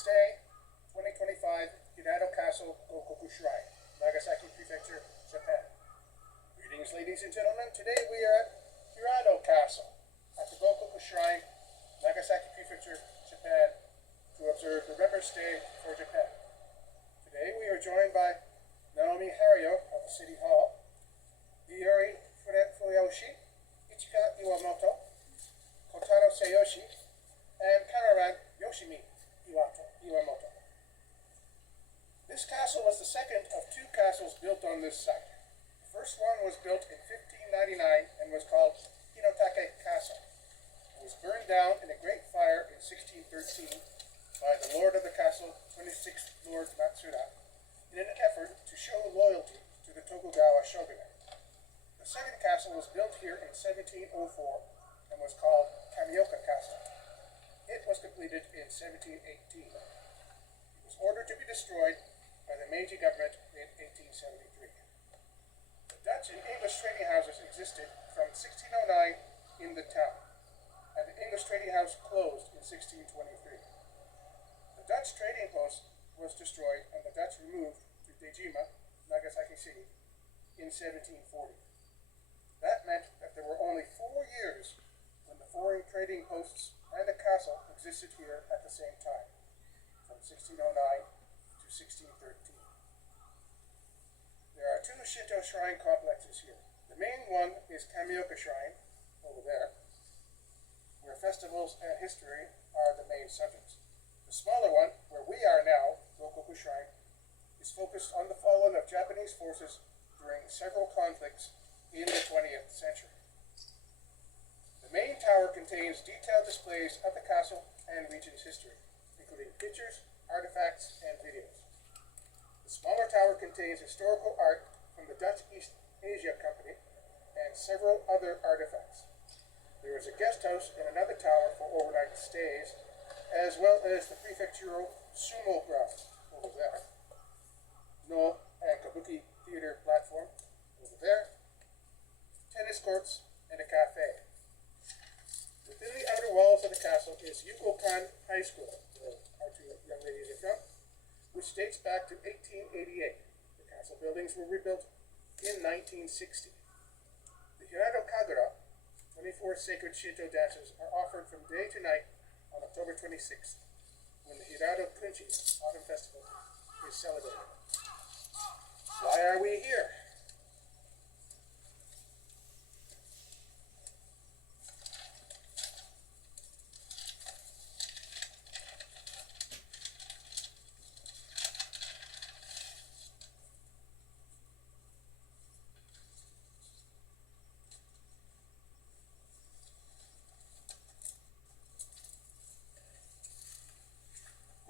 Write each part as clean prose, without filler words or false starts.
Remembrance Day 2025, Hirado Castle, Gokoku Shrine, Nagasaki Prefecture, Japan. Greetings, ladies and gentlemen. Today we are at Hirado Castle at the Gokoku Shrine, Nagasaki Prefecture, Japan, to observe the Remembrance Day for Japan. Today we are joined by Naomi Hario of the City Hall, Iori Fuyoshi, Ichika Iwamoto, Kotaro Seiyoshi, and cameraman Yoshimi Iwamoto. This castle was the second of two castles built on this site. The first one was built in 1599 and was called Hirado Castle. It was burned down in a great fire in 1613 by the lord of the castle, 26th Lord Matsuda, in an effort to show loyalty to the Tokugawa shogunate. The second castle was built here in 1704 and was called Kamioka Castle. It was completed in 1718. It was ordered to be destroyed by the Meiji government in 1873. The Dutch and English trading houses existed from 1609 in the town, and the English trading house closed in 1623. The Dutch trading post was destroyed and the Dutch removed to Dejima, Nagasaki City, in 1740. That meant that there were only 4 years when the foreign trading posts and a castle existed here at the same time, from 1609 to 1613. There are two Shinto shrine complexes here. The main one is Kamioka Shrine, over there, where festivals and history are the main subjects. The smaller one, where we are now, Gokoku Shrine, is focused on the fallen of Japanese forces during several conflicts in the 20th century. The main tower contains detailed displays of the castle and region's history, including pictures, artifacts, and videos. The smaller tower contains historical art from the Dutch East Asia Company and several other artifacts. There is a guest house in another tower for overnight stays, as well as the prefectural sumo grounds over there, No and Kabuki Theater platform over there, tennis courts, and a cafe. Within the outer walls of the castle is Yukokan HIgh School, where our two young ladies are from, which dates back to 1888. The castle buildings were rebuilt in 1960. The Hirado Kagura, 24 sacred Shinto dances, are offered from day to night on October 26th, when the Hirado Kunchi Autumn Festival is celebrated. Why are we here?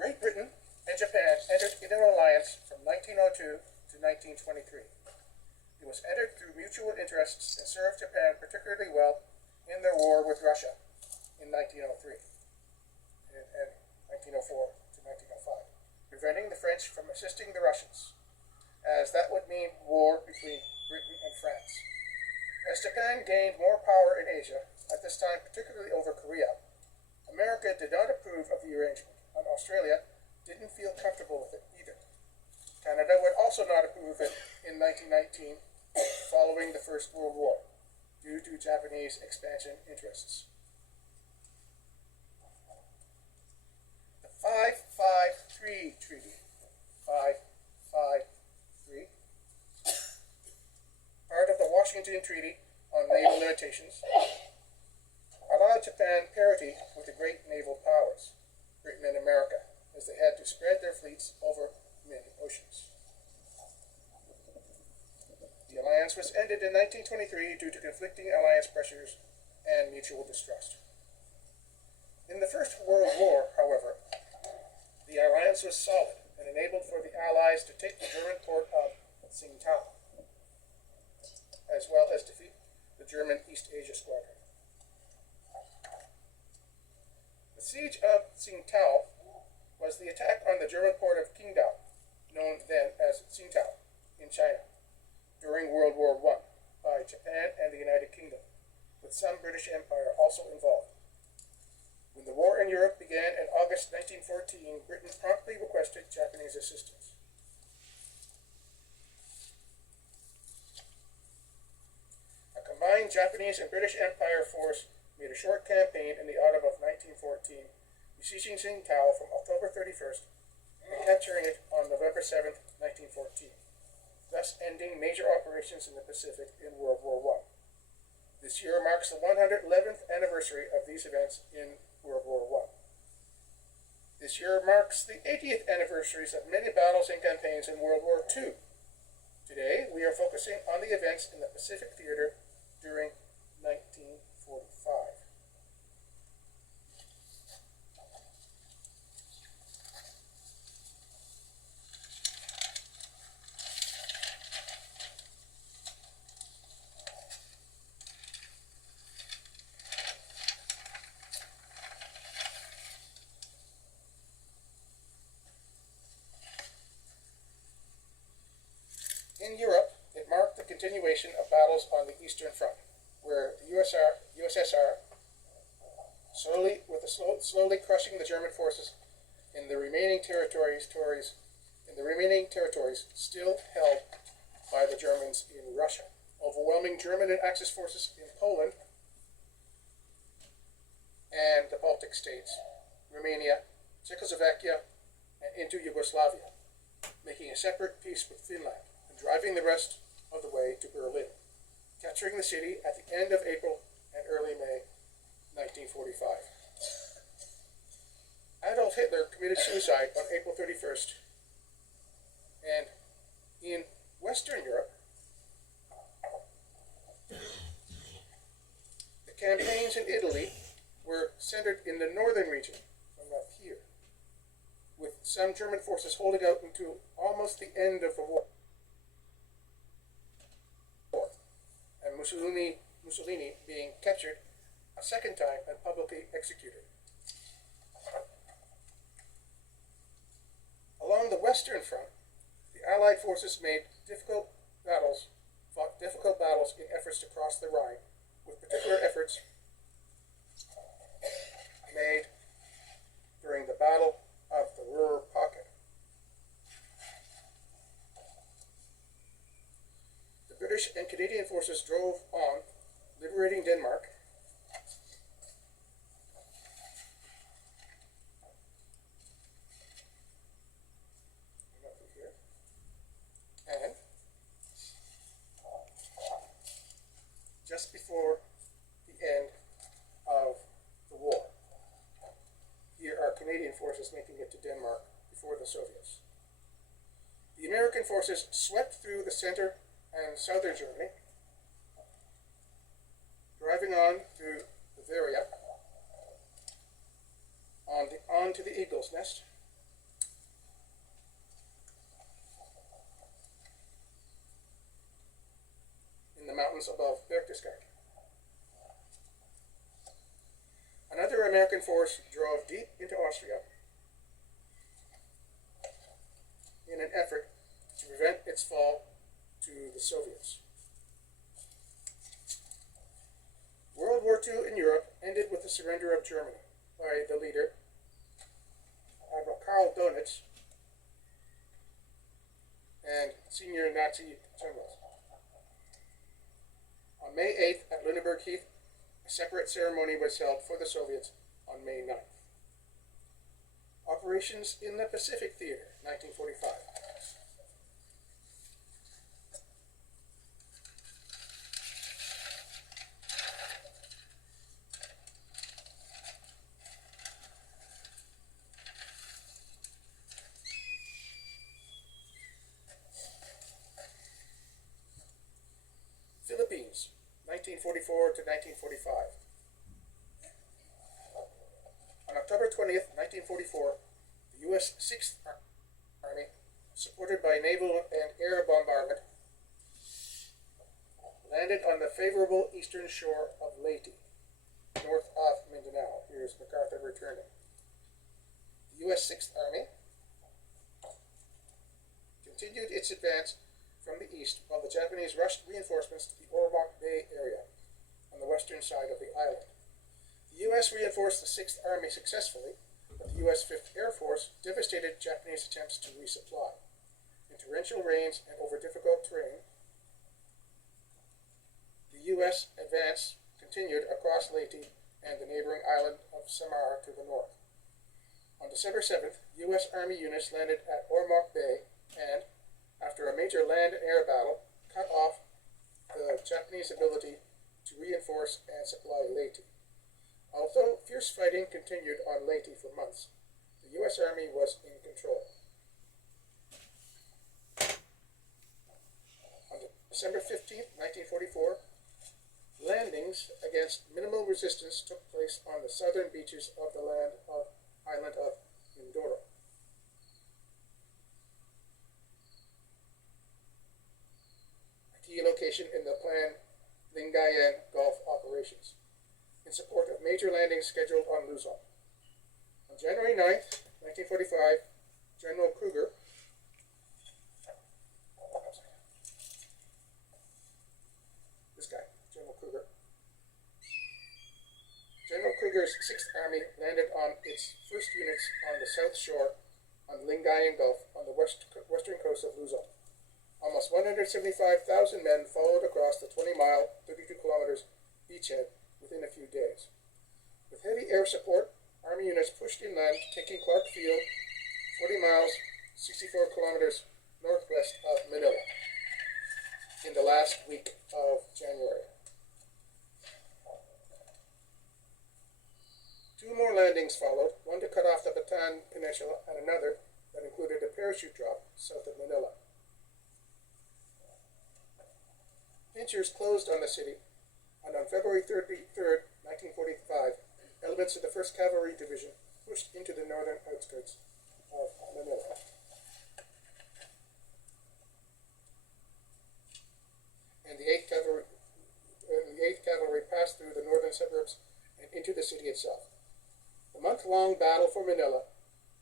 Great Britain and Japan entered into an alliance from 1902 to 1923. It was entered through mutual interests and served Japan particularly well in their war with Russia in 1903 and 1904 to 1905, preventing the French from assisting the Russians, as that would mean war between Britain and France. As Japan gained more power in Asia, at this time particularly over Korea, America did not approve of the arrangement, and Australia didn't feel comfortable with it either. Canada would also not approve it in 1919, following the First World War, due to Japanese expansion interests. The 553 Treaty, 553, part of the Washington Treaty on Naval Limitations, allowed Japan parity with the great naval powers, Britain and America, as they had to spread their fleets over many oceans. The alliance was ended in 1923 due to conflicting alliance pressures and mutual distrust. In the First World War, however, the alliance was solid and enabled for the Allies to take the German port of Tsingtao, as well as defeat the German East Asia Squadron. The siege of Tsingtao was the attack on the German port of Qingdao, known then as Tsingtao, in China, during World War I, by Japan and the United Kingdom, with some British Empire also involved. When the war in Europe began in August August 1914, Britain promptly requested Japanese assistance. A combined Japanese and British Empire force made a short campaign in the autumn of 1914, besieging Tsingtao from October 31st and capturing it on November 7th, 1914, thus ending major operations in the Pacific in World War I. This year marks the 111th anniversary of these events in World War I. This year marks the 80th anniversaries of many battles and campaigns in World War II. Today, we are focusing on the events in the Pacific Theater during 1945. In Europe, it marked the continuation of battles on the Eastern Front, where the USSR, slowly crushing the German forces in the remaining territories still held by the Germans in Russia, overwhelming German and Axis forces in Poland and the Baltic states, Romania, Czechoslovakia, and into Yugoslavia, making a separate peace with Finland, driving the rest of the way to Berlin, capturing the city at the end of April and early May 1945. Adolf Hitler committed suicide on April 31st, and in Western Europe, the campaigns in Italy were centered in the northern region, from up here, with some German forces holding out until almost the end of the war, and Mussolini being captured a second time and publicly executed. Along the Western Front, the Allied forces fought difficult battles in efforts to cross the Rhine, with particular efforts made during the Battle of the Ruhr Pocket. The British and Canadian forces drove on, liberating Denmark, and just before the end of the war. Here are Canadian forces making it to Denmark before the Soviets. The American forces swept through the center and southern Germany, driving on through Bavaria, on to the Eagle's Nest, in the mountains above Berchtesgaden. Another American force drove deep into Austria in an effort to prevent its fall to the Soviets. World War II in Europe ended with the surrender of Germany by the leader, Admiral Karl Dönitz, and senior Nazi generals. On May 8th at Lüneburg Heath, a separate ceremony was held for the Soviets on May 9th. Operations in the Pacific Theater, 1945. Philippines, 1944 to 1945. On October 20th, 1944, the U.S. 6th Army, supported by naval and air bombardment, landed on the favorable eastern shore of Leyte, north of Mindanao. Here's MacArthur returning. The U.S. 6th Army continued its advance from the east, while the Japanese rushed reinforcements to the Orbach Bay area on the western side of the island. The U.S. reinforced the 6th Army successfully, but the U.S. 5th Air Force devastated Japanese attempts to resupply. In torrential rains and over difficult terrain, the U.S. advance continued across Leyte and the neighboring island of Samar to the north. On December 7th, U.S. Army units landed at Ormoc Bay and, after a major land-air battle, cut off the Japanese ability to reinforce and supply Leyte. Although fierce fighting continued on Leyte for months, the U.S. Army was in control. On December 15, 1944, landings against minimal resistance took place on the southern beaches of the island of Mindoro. A key location in the planned Lingayen Gulf operations, in support of major landings scheduled on Luzon. On January 9th, 1945, General Kruger General Kruger's 6th Army landed on its first units on the south shore on Lingayen Gulf on the western coast of Luzon. Almost 175,000 men followed across the 20-mile, 32 kilometers beachhead within a few days. With heavy air support, Army units pushed inland, taking Clark Field, 40 miles, 64 kilometers northwest of Manila, in the last week of January. 2 more landings followed, one to cut off the Bataan Peninsula and another that included a parachute drop south of Manila. Pinchers closed on the city, and on February 3rd, 1945, elements of the 1st Cavalry Division pushed into the northern outskirts of Manila. And the 8th Cavalry passed through the northern suburbs and into the city itself. The month-long battle for Manila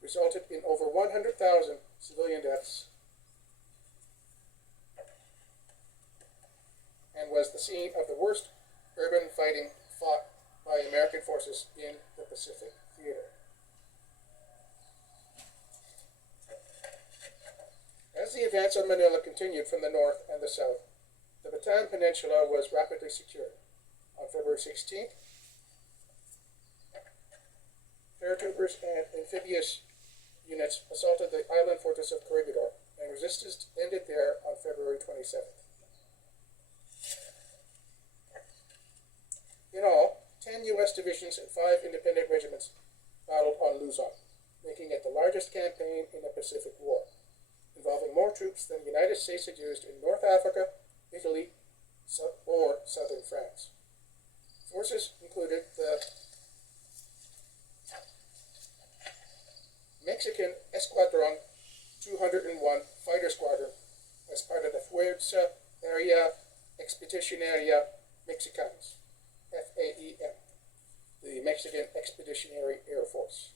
resulted in over 100,000 civilian deaths and was the scene of the worst urban fighting fought by American forces in the Pacific Theater. As the advance on Manila continued from the north and the south, the Bataan Peninsula was rapidly secured. On February 16th, paratroopers and amphibious units assaulted the island fortress of Corregidor, and resistance ended there on February 27th. In all, 10 U.S. divisions and 5 independent regiments battled on Luzon, making it the largest campaign in the Pacific War, involving more troops than the United States had used in North Africa, Italy, or southern France. Forces included the Mexican Escuadron 201 Fighter Squadron as part of the Fuerza Aérea Expedicionaria Mexicanos, FAEM, the Mexican Expeditionary Air Force.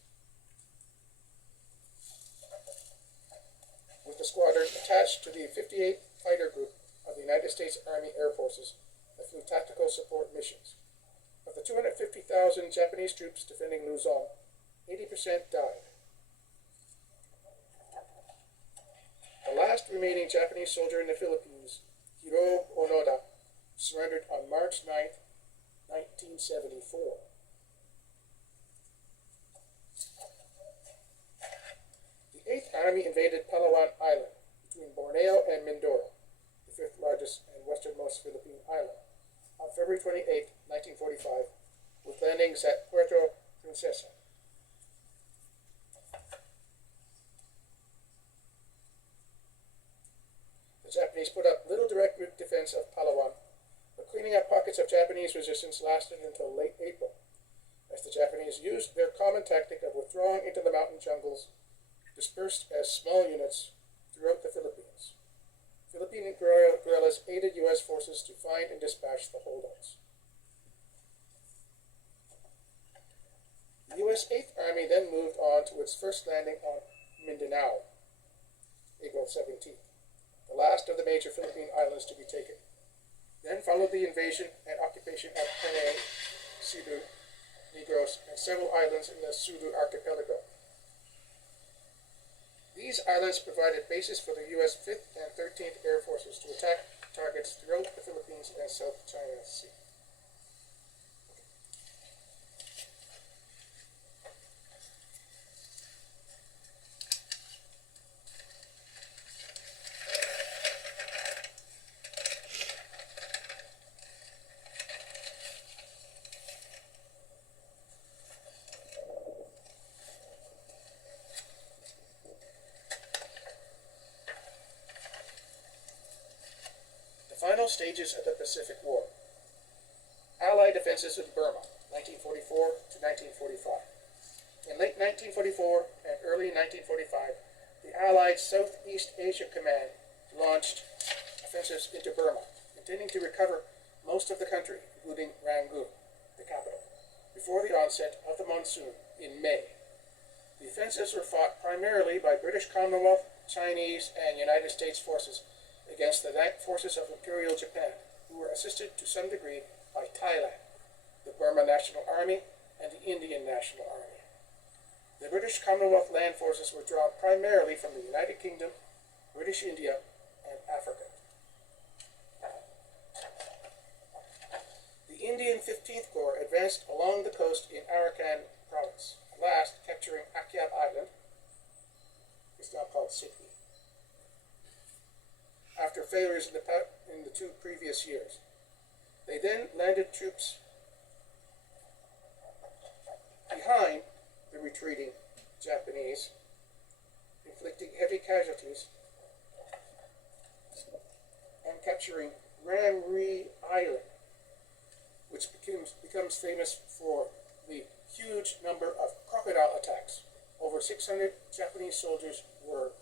With the squadron attached to the 58th Fighter Group of the United States Army Air Forces that flew tactical support missions. Of the 250,000 Japanese troops defending Luzon, 80% died. The last remaining Japanese soldier in the Philippines, Hirado Onoda, surrendered on March 9, 1974. The 8th Army invaded Palawan Island between Borneo and Mindoro, the 5th largest and westernmost Philippine island, on February 28, 1945, with landings at Puerto Princesa. The Japanese put up little direct defense of Palawan, but cleaning up pockets of Japanese resistance lasted until late April, as the Japanese used their common tactic of withdrawing into the mountain jungles, dispersed as small units throughout the Philippines. Philippine guerrillas aided U.S. forces to find and dispatch the holdouts. The U.S. 8th Army then moved on to its first landing on Mindanao, April 17th, the last of the major Philippine islands to be taken. Then followed the invasion and occupation of Panay, Cebu, Negros, and several islands in the Sulu archipelago, These islands provided bases for the U.S. 5th and 13th Air Forces to attack targets throughout the Philippines and South China Sea. Final stages of the Pacific War. Allied defenses in Burma, 1944 to 1945. In late 1944 and early 1945, the Allied Southeast Asia Command launched offensives into Burma, intending to recover most of the country, including Rangoon, the capital, before the onset of the monsoon in May. The offensives were fought primarily by British Commonwealth, Chinese, and United States forces against the forces of Imperial Japan, who were assisted to some degree by Thailand, the Burma National Army, and the Indian National Army. The British Commonwealth land forces were drawn primarily from the United Kingdom, British India, and Africa. The Indian 15th Corps advanced along the coast in Arakan province, last capturing Akyab Island, it's now called Sydney, after failures in the two previous years. They then landed troops behind the retreating Japanese, inflicting heavy casualties and capturing Ramri Island, which becomes famous for the huge number of crocodile attacks. Over 600 Japanese soldiers were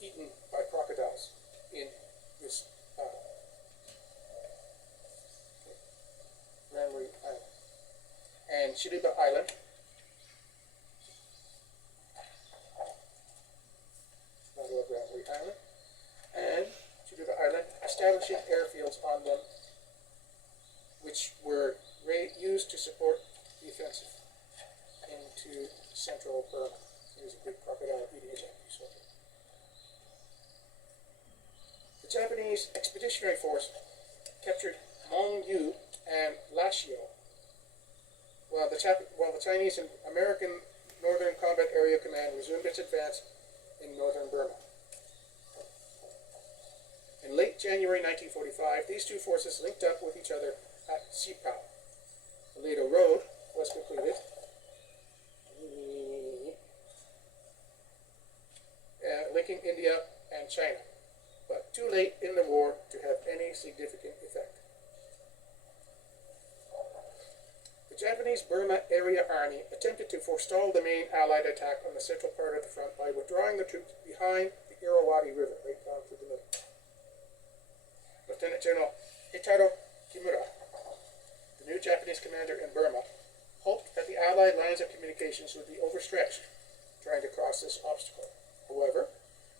eaten by crocodiles in this battle. Ramri Island. And Shiriba Island. Battle of Ramri Island. And Shiriba Island, establishing airfields on them, which were used to support the offensive into central Burma. There's a big crocodile eating a Japanese soldier. The Japanese Expeditionary Force captured Mongyu and Lashio, while the Chinese and American Northern Combat Area Command resumed its advance in northern Burma. In late January 1945, these two forces linked up with each other at Sipao. The Ledo Road was completed, linking India and China, but too late in the war to have any significant effect. The Japanese Burma Area Army attempted to forestall the main Allied attack on the central part of the front by withdrawing the troops behind the Irrawaddy River, right down through the middle. Lieutenant General Hirado Kimura, the new Japanese commander in Burma, hoped that the Allied lines of communications would be overstretched trying to cross this obstacle. However,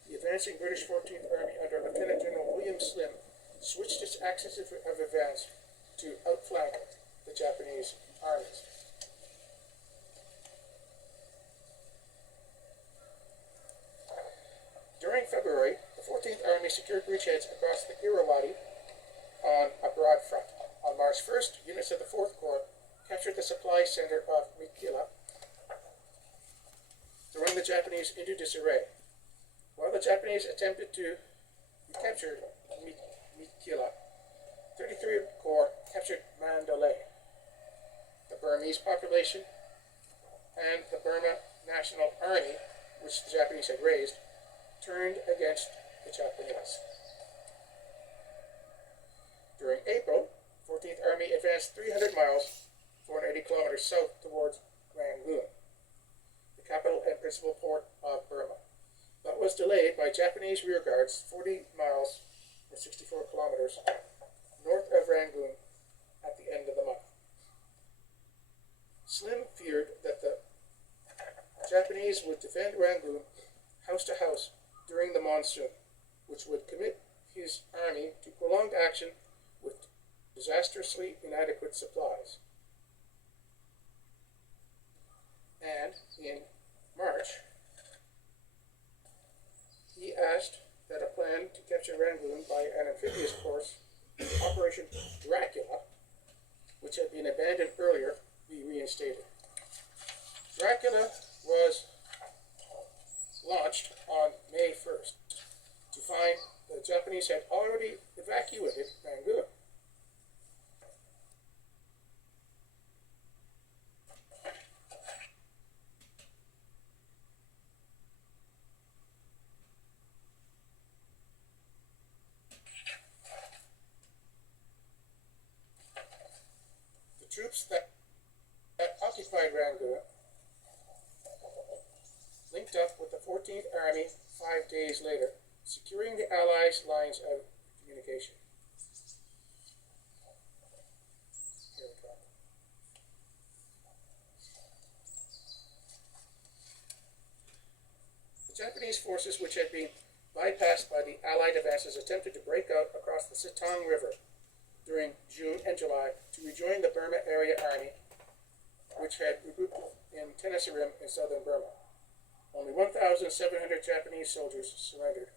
the advancing British 14th Army under Lieutenant General William Slim switched its axis of advance to outflank the Japanese armies. During February, the 14th Army secured bridgeheads across the Irrawaddy on a broad front. On March 1st, units of the 4th Corps captured the supply center of Mikila, throwing the Japanese into disarray. While the Japanese attempted to recapture Mikila, 33rd Corps captured Mandalay. The Burmese population and the Burma National Army, which the Japanese had raised, turned against the Japanese. During April, 14th Army advanced 300 miles, 480 kilometers south towards Rangoon, the capital and principal port of Burma, but was delayed by Japanese rearguards 40 miles, or 64 kilometers, north of Rangoon at the end of the month. Slim feared that the Japanese would defend Rangoon house to house during the monsoon, which would commit his army to prolonged action with disastrously inadequate supplies. And in March, Rangoon by an amphibious force, Operation Dracula, which had been abandoned earlier, be reinstated. Dracula was launched on May 1st to find the Japanese had already evacuated Rangoon. The troops that occupied Rangoon linked up with the 14th Army 5 days later, securing the Allies' lines of communication. The Japanese forces, which had been bypassed by the Allied advances, attempted to break out across the Sitang River during June and July to rejoin the Burma Area Army, which had regrouped in Tenasserim in southern Burma. Only 1,700 Japanese soldiers surrendered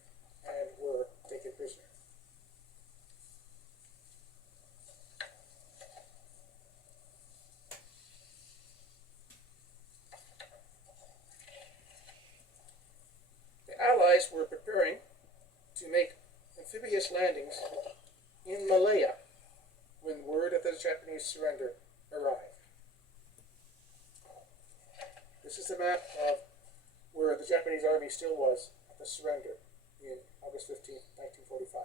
and were taken prisoner. The Allies were preparing to make amphibious landings in Malaya when word of the Japanese surrender arrived. This is the map of where the Japanese army still was at the surrender in August 15, 1945.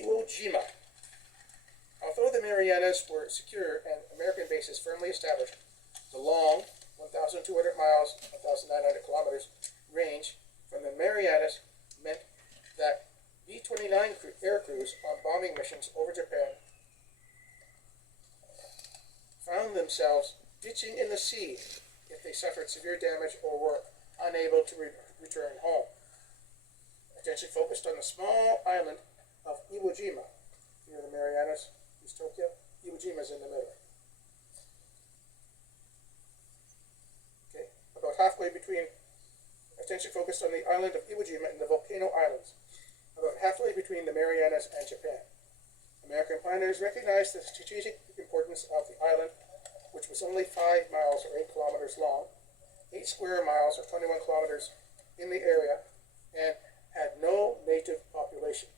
Iwo Jima. Although the Marianas were secure and American bases firmly established, the long 1,200 miles, 1,900 kilometers range from the Marianas meant that B-29 air crews on bombing missions over Japan found themselves ditching in the sea if they suffered severe damage or were unable to return home. Attention focused on the small island of Iwo Jima, near the Marianas, East Tokyo. Iwo Jima is in the middle. Okay, about halfway between, attention focused on the island of Iwo Jima and the Volcano Islands, about halfway between the Marianas and Japan. American planners recognized the strategic importance of the island, which was only 5 miles or 8 kilometers long, 8 square miles or 21 kilometers in the area, and had no native population.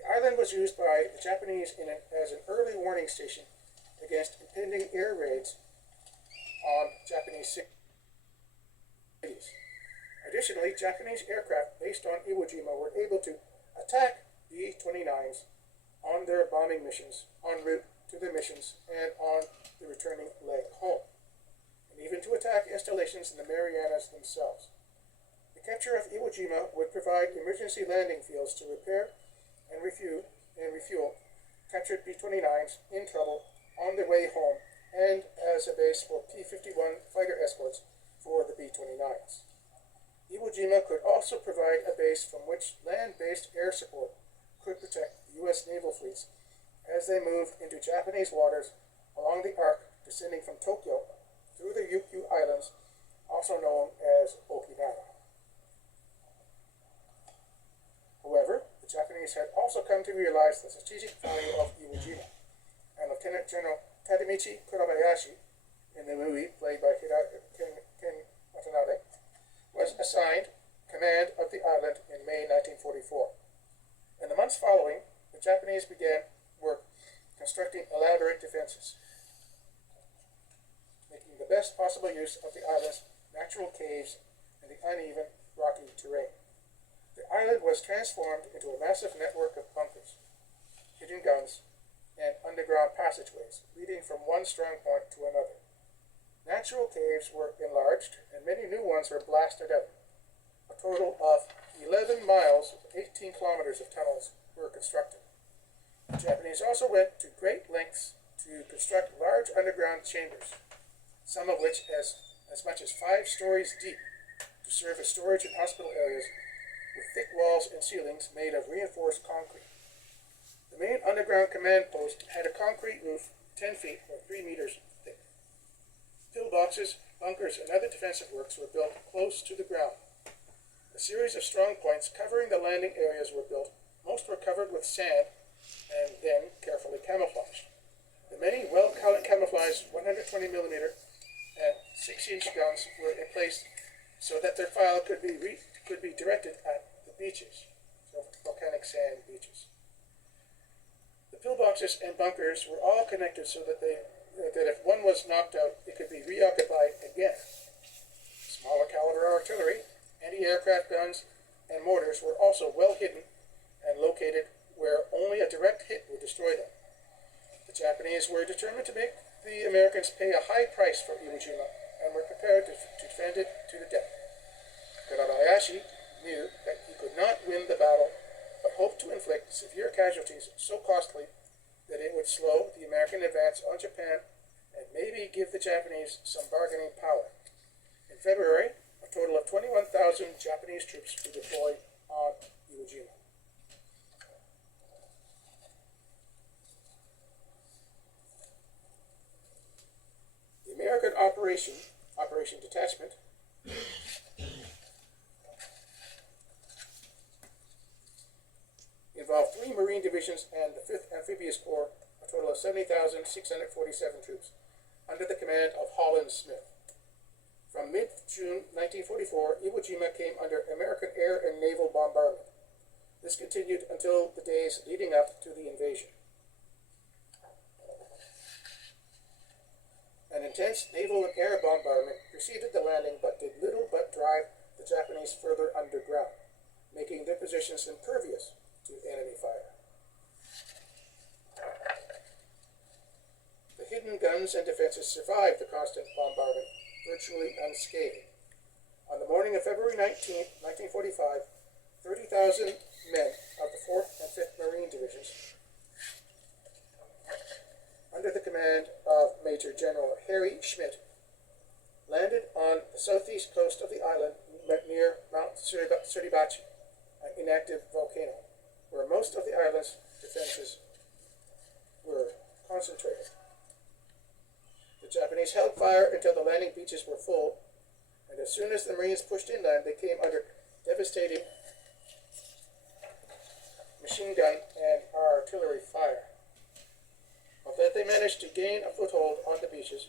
The island was used by the Japanese as an early warning station against impending air raids on Japanese cities. Additionally, Japanese aircraft based on Iwo Jima were able to attack B-29s on their bombing missions, en route to their missions, and on the returning leg home, and even to attack installations in the Marianas themselves. The capture of Iwo Jima would provide emergency landing fields to repair and refuel captured B-29s in trouble on their way home, and as a base for P-51 fighter escorts for the B-29s. Iwo Jima could also provide a base from which land-based air support could protect the U.S. naval fleets as they moved into Japanese waters along the arc descending from Tokyo through the Ryukyu Islands, also known as Okinawa. However, the Japanese had also come to realize the strategic value of Iwo Jima, and Lieutenant General Tadamichi Kurabayashi, in the movie played by Ken Watanabe, was assigned command of the island in May 1944. In the months following, the Japanese began work constructing elaborate defenses, making the best possible use of the island's natural caves and the uneven, rocky terrain. The island was transformed into a massive network of bunkers, hidden guns, and underground passageways leading from one strong point to another. Natural caves were enlarged, and many new ones were blasted out. A total of 11 miles, 18 kilometers of tunnels were constructed. The Japanese also went to great lengths to construct large underground chambers, some of which as much as 5 stories deep, to serve as storage in hospital areas with thick walls and ceilings made of reinforced concrete. The main underground command post had a concrete roof 10 feet or 3 meters thick. Pillboxes, bunkers, and other defensive works were built close to the ground. A series of strong points covering the landing areas were built. Most were covered with sand and then carefully camouflaged. The many well-camouflaged 120mm and 6-inch guns were in place so that their fire could be directed at the beaches, so volcanic sand beaches. The pillboxes and bunkers were all connected so that if one was knocked out, it could be reoccupied again. Smaller caliber artillery, anti-aircraft guns, and mortars were also well hidden and located where only a direct hit would destroy them. The Japanese were determined to make the Americans pay a high price for Iwo Jima and were prepared to defend it to the death. Kurabayashi knew that he could not win the battle, but hoped to inflict severe casualties so costly that it would slow the American advance on Japan and maybe give the Japanese some bargaining power. In February, a total of 21,000 Japanese troops were deployed on Iwo Jima. The American Operation Detachment, involved 3 Marine divisions and the 5th Amphibious Corps, a total of 70,647 troops, under the command of Holland Smith. From mid-June 1944, Iwo Jima came under American air and naval bombardment. This continued until the days leading up to the invasion. An intense naval and air bombardment preceded the landing but did little but drive the Japanese further underground, making their positions impervious to enemy fire. The hidden guns and defenses survived the constant bombardment virtually unscathed. On the morning of February 19, 1945, 30,000 men of the 4th and 5th Marine Divisions, under the command of Major General Harry Schmidt, landed on the southeast coast of the island near Mount Suribachi, an inactive volcano, where most of the island's defenses were concentrated. The Japanese held fire until the landing beaches were full, and as soon as the Marines pushed inland, they came under devastating machine gun and artillery fire. Although they managed to gain a foothold on the beaches,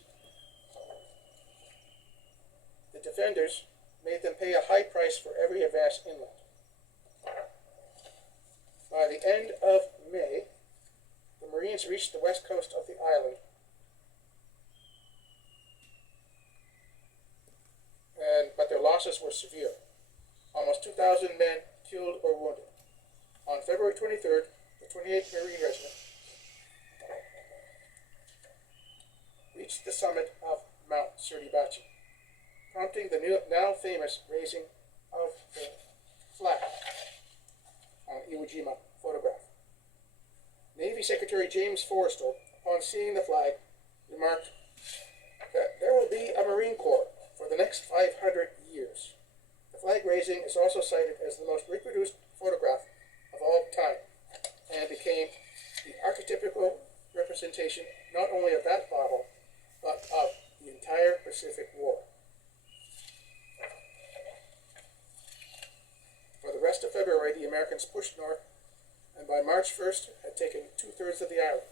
the defenders made them pay a high price for every advance inland. By the end of May, the Marines reached the west coast of the island, but their losses were severe. Almost 2,000 men killed or wounded. On February 23rd, the 28th Marine Regiment reached the summit of Mount Suribachi, prompting the now famous raising of the flag on Iwo Jima photograph. Navy Secretary James Forrestal, upon seeing the flag, remarked that there will be a Marine Corps for the next 500 years. The flag raising is also cited as the most reproduced photograph of all time and became the archetypical representation not only of that battle, but of the entire Pacific War. For the rest of February, the Americans pushed north, and by March 1st had taken 2/3 of the island.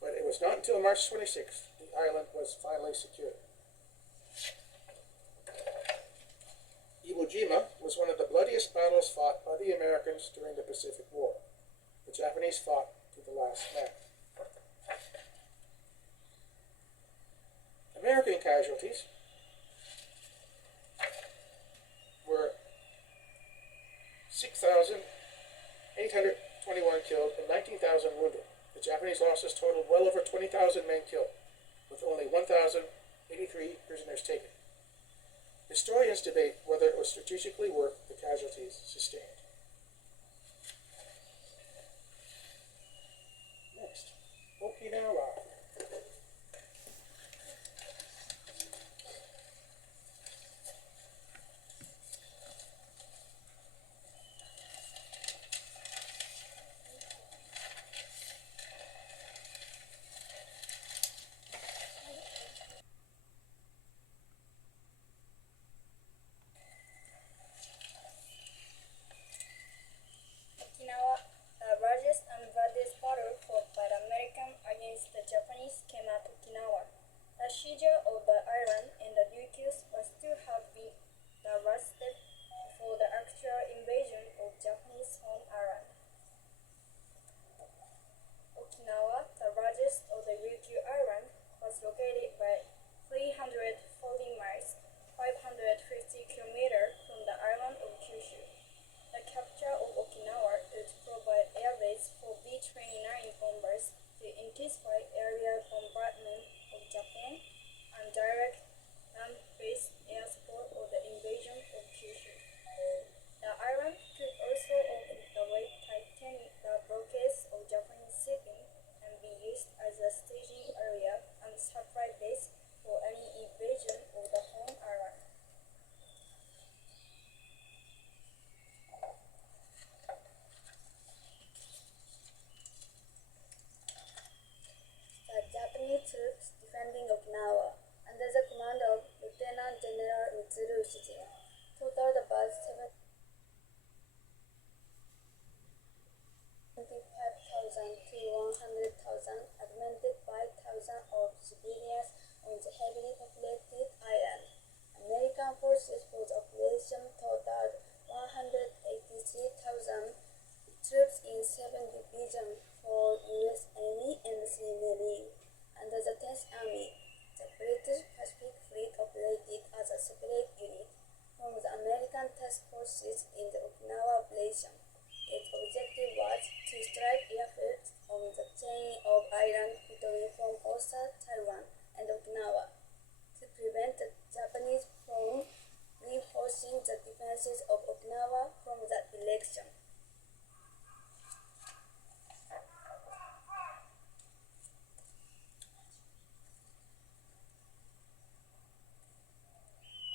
But it was not until March 26th the island was finally secured. Iwo Jima was one of the bloodiest battles fought by the Americans during the Pacific War. The Japanese fought to the last man. American casualties were 6,821 killed and 19,000 wounded. The Japanese losses totaled well over 20,000 men killed, with only 1,083 prisoners taken. Historians debate whether it was strategically worth the casualties sustained. Next, Okinawa. General Mitsuru Shijin, totaled about 75,000 to 100,000, augmented by thousands of civilians on the heavily populated island. American forces for the operation totaled 183,000 troops in 7 divisions for U.S. Army and 3 Marine. Under the 10th Army, the British Pacific Fleet operated as a separate unit from the American task forces in the Okinawa operation. Its objective was to strike airfields on the chain of islands between Formosa, Taiwan, and Okinawa to prevent the Japanese from reinforcing the defenses of Okinawa from that direction.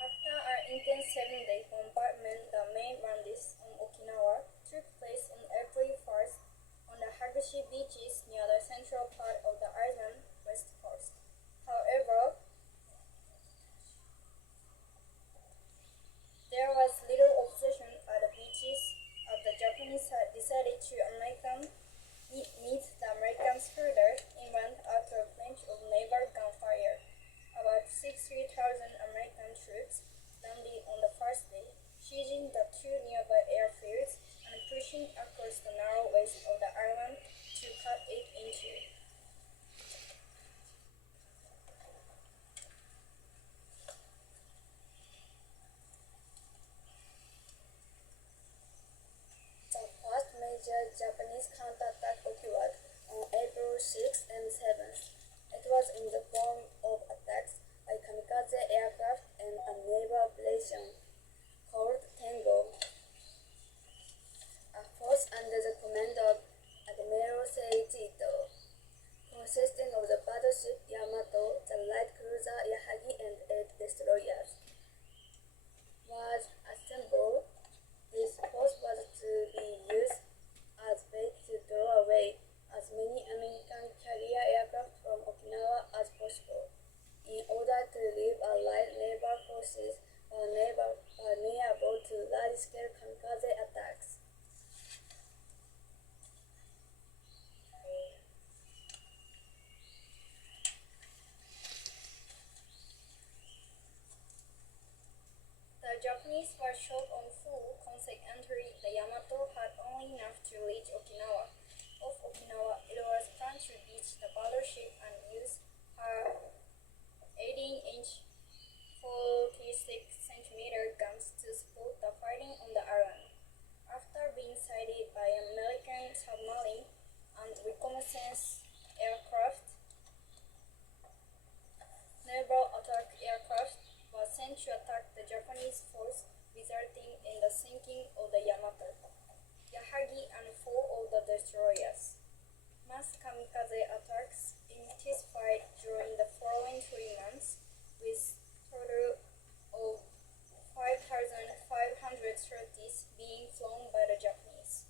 After an intense 7-day bombardment, the main landings on Okinawa took place on April 1st on the Hagushi beaches near the central part of the island west coast. However, there was little opposition at the beaches as the Japanese had decided to meet the Americans further inland after a plenty of naval gunfire. About 60,000 American troops landed on the first day, seizing the 2 nearby airfields and pushing across the narrow waist of the island to cut it in two. The first major Japanese counterattack occurred on April 6th and 7th. It was in the form of attacks by kamikaze aircraft and a naval operation called Tengo. A force under the command of Admiral Seiji Ito, consisting of the battleship Yamato, the light cruiser Yahagi, and 8 destroyers, was assembled. This force was to be used as bait to draw away as many American carrier aircraft from Okinawa as possible, in order to leave a light naval forces vulnerable to large-scale kamikaze attacks. The Japanese were shot on full. Consequently, the Yamato had only enough to reach Okinawa. Off Okinawa, it was planned to beach the battleship and use her 18-inch 46-centimeter guns to support the fighting on the island. After being sighted by an American submarine and reconnaissance aircraft, naval attack aircraft was sent to attack the Japanese force, resulting in the sinking of the Yamato, Yahagi, and 4 of the destroyers. Mass kamikaze attacks intensified during the following 3 months, with total of 5,500 sorties being flown by the Japanese.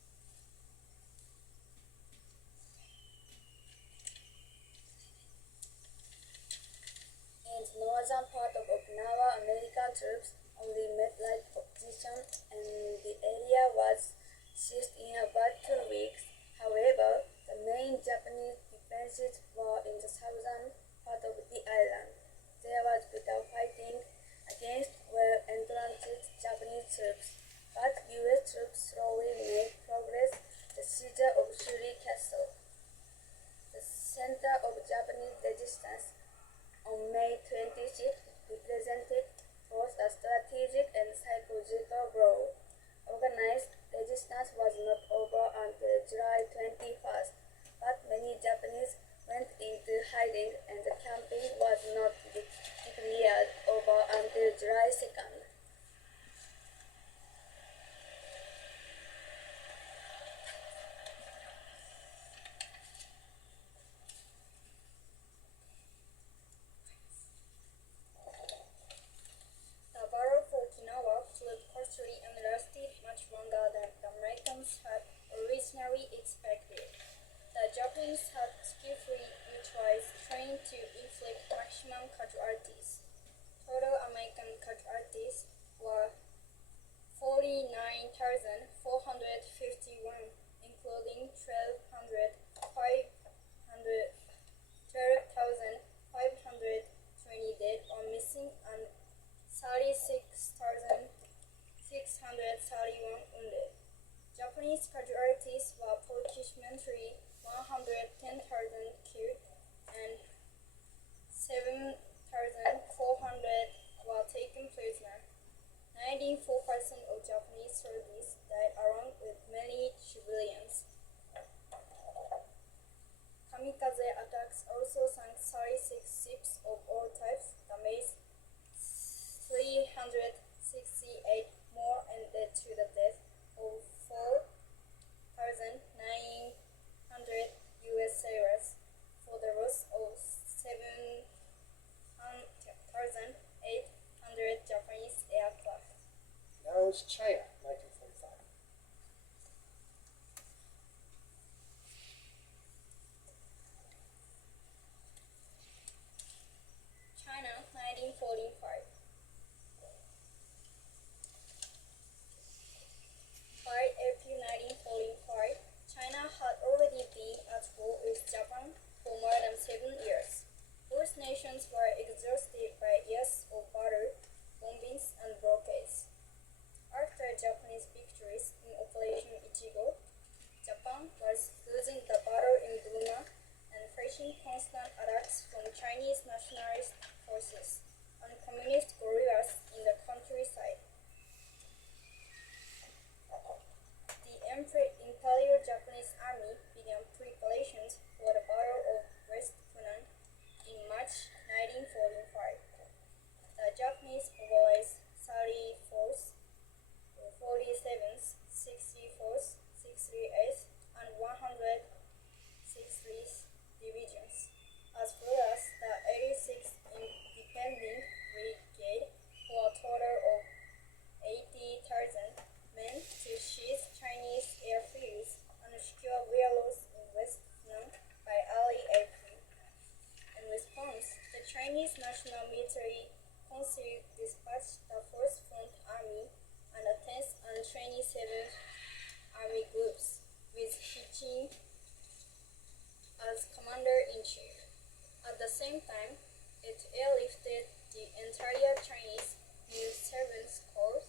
In the northern part of Okinawa, American troops only met light opposition, and the area was seized in about 2 weeks. However, the main Japanese defenses were in the southern part of the island. There was bitter fighting against well-entrenched Japanese troops, but U.S. troops slowly made progress. The seizure of Hirado Castle, the center of Japanese resistance, on May 26th, represented both a strategic and psychological blow. Organized resistance was not over until July 21st, but many Japanese went into hiding and the campaign was not declared over until July 2nd. The battle for Okinawa proved costly and lasted much longer than the Americans had originally expected. The Japanese had skillfully utilized training to inflict maximum casualties. Total American casualties 110,000 killed and 7,400 were taken prisoner. 94% of Japanese soldiers died along with many civilians. Kamikaze attacks also sank 36 ships of all types, damaged 368 more, and led to the death of 4,900 US sailors for the loss of 7,800 Japanese aircraft. Now is China, 1945. China, 1945. By April 1945, China had already been at war with Japan for more than 7 years. Both nations were exhausted by years of battle, bombings, and blockades. After Japanese victories in Operation Ichigo, Japan was losing the battle in Burma and facing constant attacks from Chinese nationalist forces and communist guerrillas in the countryside. The Imperial Japanese Army began preparations for the Battle of West Hunan in March 1945. The Japanese mobilized 34th, 47th, 64th, 68th, and 160th divisions, as well as the 86th Independent Brigade, for a total of 80,000 men to seize Chinese airfields and secure railroads in West Hunan by early April. In response, the Chinese National Military Council dispatched the 4th Front Army and the 10th and 27th Army Groups, with HIgh as commander-in-chief. At the same time, it airlifted the entire Chinese New 7th Corps,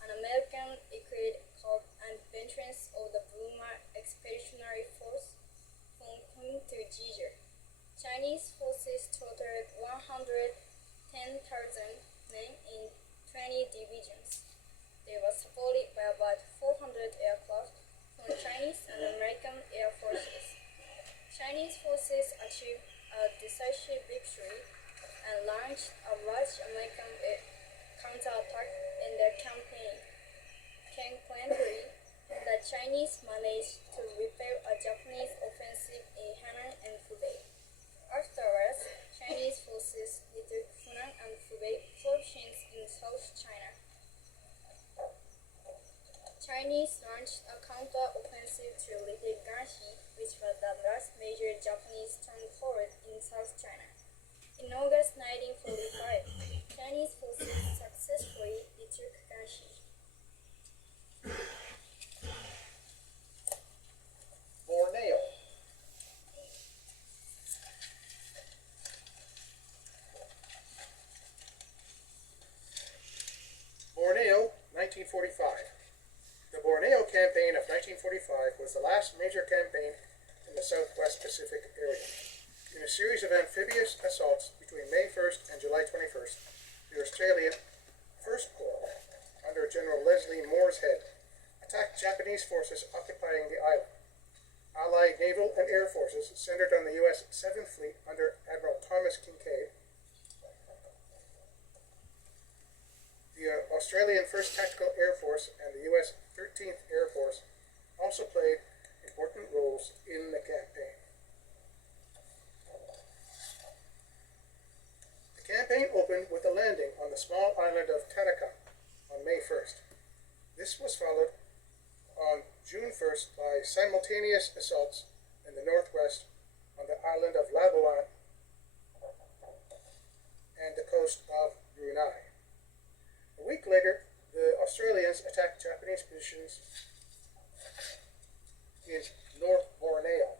an American-equipped corps and veterans of the Burma Expeditionary Force, from Hung to Jinja. Chinese forces totaled 110,000 men in 20 divisions. They were supported by about 400 aircraft from Chinese and American air forces. Chinese forces achieved a decisive victory and launched a large American counterattack in their campaign. Consequently, the Chinese managed to repel a Japanese offensive in Henan and Hubei. Afterwards, Chinese forces retook Hunan and Hubei provinces in South China. Chinese launched a counter-offensive to retake Ganshi, which was the last major Japanese stronghold in South China. In August 1945, Chinese forces successfully retook Ganshi. Borneo. Borneo, 1945. The Borneo Campaign of 1945 was the last major campaign in the Southwest Pacific area. In a series of amphibious assaults between May 1st and July 21st, the Australian 1st Corps, under General Leslie Moorehead, attacked Japanese forces occupying the island. Allied naval and air forces centered on the U.S. 7th Fleet under Admiral Thomas Kinkaid. The Australian 1st Tactical Air Force and the U.S. 13th Air Force also played important roles in the campaign. The campaign opened with a landing on the small island of Tarakan on May 1st. This was followed on June 1st by simultaneous assaults in the northwest on the island of Labuan and the coast of Brunei. A week later, the Australians attacked Japanese positions in North Borneo.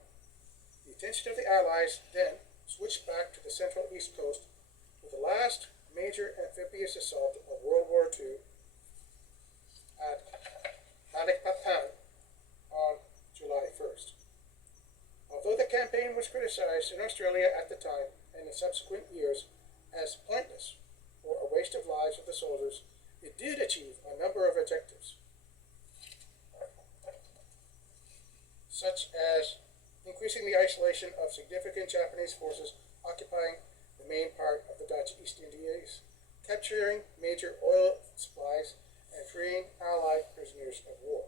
The attention of the Allies then switched back to the central east coast with the last major amphibious assault of World War II at Balikpapan on July 1st. Although campaign was criticized in Australia at the time and in subsequent years as pointless or a waste of lives of the soldiers, it did achieve a number of objectives, such as increasing the isolation of significant Japanese forces occupying the main part of the Dutch East Indies, capturing major oil supplies, and freeing Allied prisoners of war